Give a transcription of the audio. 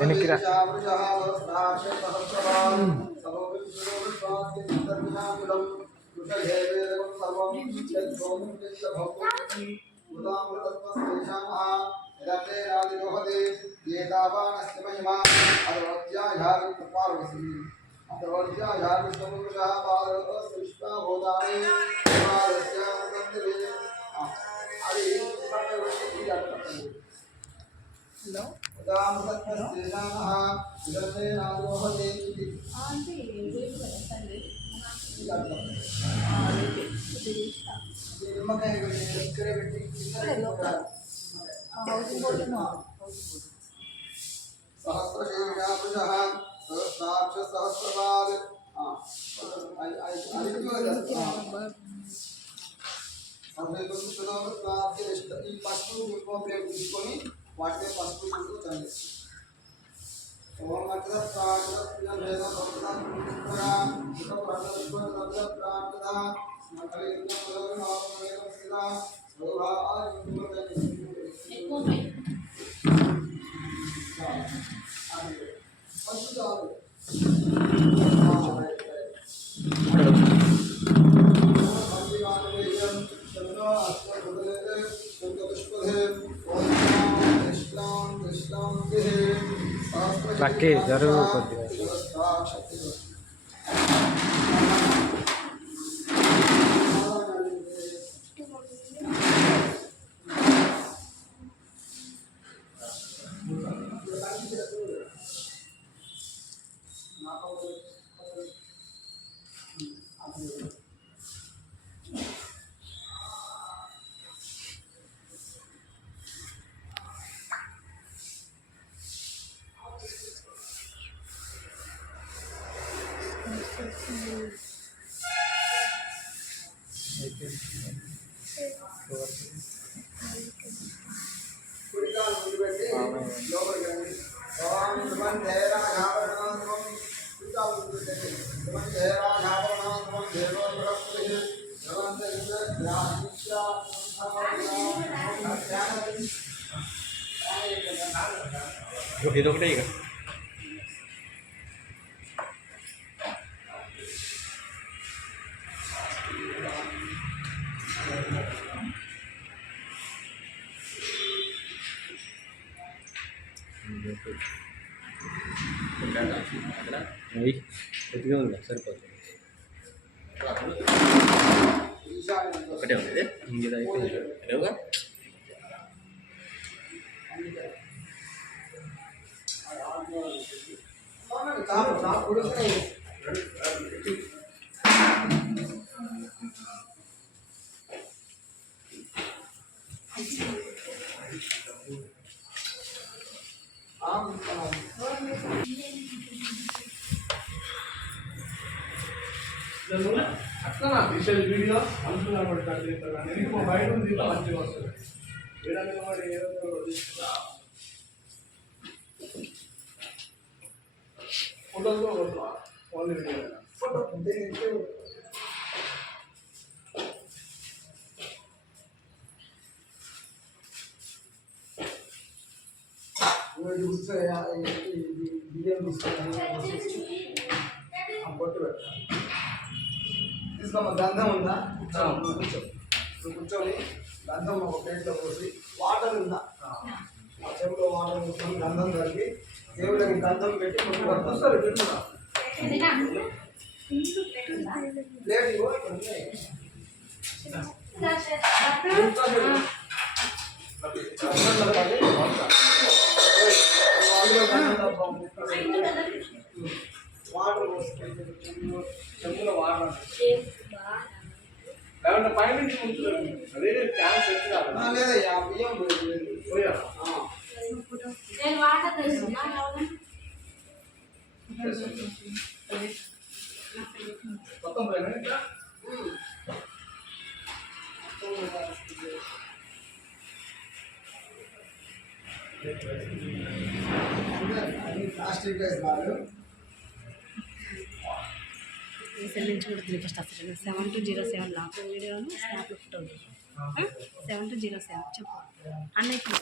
ఎనికిరా వాటిని పసుపు చల్లి లక్కీ జరుగు కొద్దిగా ఇదొకటే ఇక కొద్దిగా ఉందా సరిపోతుంది ఒకటే ఉంది ఇంకేదో అయిపోయింది లేవుగా అట్లా నా తీసేది వీడియో అనుకున్నా బయట ఉంది మంచిగా వస్తుంది ఫోటోతో ఓన్లీ వీడియో బియ్యం బొట్టు పెట్టాలి తీసుకోమ్మా గంధం ఉందా కూర్చో కూర్చొని గంధం ఒక ప్లేట్లో పోసి వాటర్ ఉందా ఆ చెంబులో వాటర్ పోసుకొని గంధం కలిపి దేవుడికి గంధం పెట్టి వస్తారు పెట్టుకున్నా ప్లేట్ ఇవ్వ వాటర్ చెంబులో వాటర్ లేదంటే పై నుంచి ఉంచుతుంది అదే క్యాన్స్ ఎత్తుగా లేదయ్యా బియ్యం పోయా మొత్తం పోయినా ఇట్లా ప్లాస్టిక్ కాదు సెల్ నుంచి కూడా రిక్వెస్ట్ వస్తుంది 7207 లాక్ వీడియోను స్నాప్లో ఫోటో 7207 చెప్పు అన్నయ్యకి